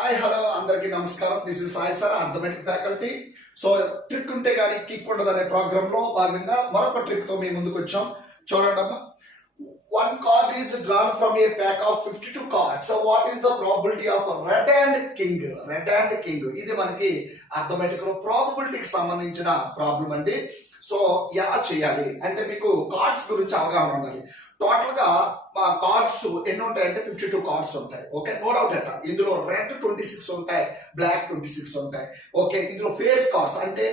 Hi hello అందరికీ నమస్కారం. This is Sai sir, arithmetic faculty. So trick ఉంటే కానీ కిక్ ఉండదు అనే ప్రోగ్రామ్ లో భాగంగా మరొక ట్రిక్ తో మీ ముందుకు వచ్చాం. చూడండి అమ్మా, one card is drawn from a pack of 52 cards. So what is the probability of red and king? Red and king. ఇది మనకి అర్థమెటిక్ లో ప్రాబబిలిటీకి సంబంధించిన ప్రాబ్లం అండి. సో ఎలా చేయాలి అంటే మీకు కార్డ్స్ గురించి అవగాహన ఉండాలి. టోటల్ గా మా కార్డ్స్ ఎన్ని ఉంటాయంటే 52 కార్డ్స్ ఉంటాయి. ఓకే, నో డౌట్ అట. ఇందులో రెడ్ 26 ఉంటాయి, బ్లాక్ 26 ఉంటాయి. ఓకే, ఇందులో ఫేస్ కార్డ్స్ అంటే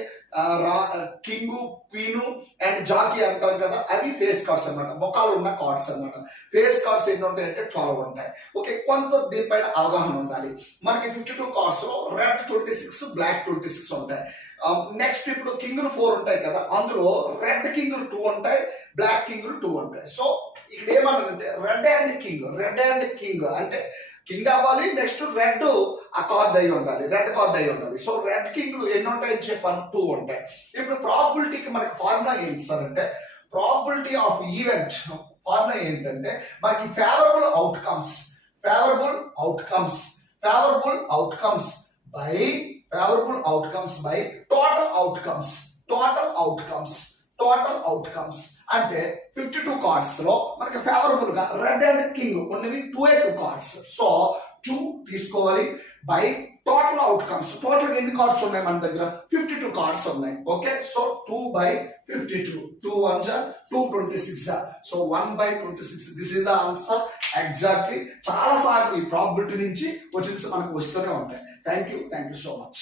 కింగ్, క్వీన్ అండ్ జాకీ అంటాం కదా, అవి ఫేస్ కార్డ్స్ అన్నమాట, ముఖాలు ఉన్న కార్డ్స్ అన్నమాట. ఫేస్ కార్డ్స్ ఎన్ని ఉంటాయంటే 12 ఉంటాయి. ఓకే, కొంత దీనిపైన అవగాహన ఉండాలి. మనకి 52 కార్డ్స్ లో రెడ్ 26, బ్లాక్ 26 ఉంటాయి. నెక్స్ట్ ఇప్పుడు కింగులు 4 ఉంటాయి కదా, అందులో రెడ్ కింగులు 2 ఉంటాయి, బ్లాక్ కింగులు 2 ఉంటాయి. సో ఇక్కడ ఏమన్నారంటే రెడ్ అండ్ కింగ్ అంటే కింగ్ అవ్వాలి, నెక్స్ట్ రెడ్ ఆ కార్డ్ అయి ఉండాలి, రెడ్ కార్డ్ అయి ఉండాలి. సో రెడ్ కింగ్లు ఎన్ని ఉంటాయని చెప్పాను, 2 ఉంటాయి. ఇప్పుడు ప్రాబిలిటీకి మనకి ఫార్ములా ఏంటి సార్ అంటే, ప్రాబిలిటీ ఆఫ్ ఈవెంట్ ఫార్ములా ఏంటంటే మనకి favourable outcomes by total outcomes అంటే 52 కార్డ్స్ లో మనకి ఫేవరబుల్ గా రెడ్ అండ్ కింగ్ ఉన్నవి 2 కార్డ్స్. సో 2 తీసుకోవాలి బై టోటల్ అవుట్కమ్స్. టోటల్ ఎన్ని కార్డ్స్ ఉన్నాయి మన దగ్గర? 52 కార్డ్స్ ఉన్నాయి. Okay, so 2 by 52, 2 1s 226. So 1/26. This is the answer exactly. చాలా సార్లు ఈ ప్రాబిలిటీ నుంచి క్వశ్చన్స్ మనకు వస్తూనే ఉంటాయి. Thank you so much.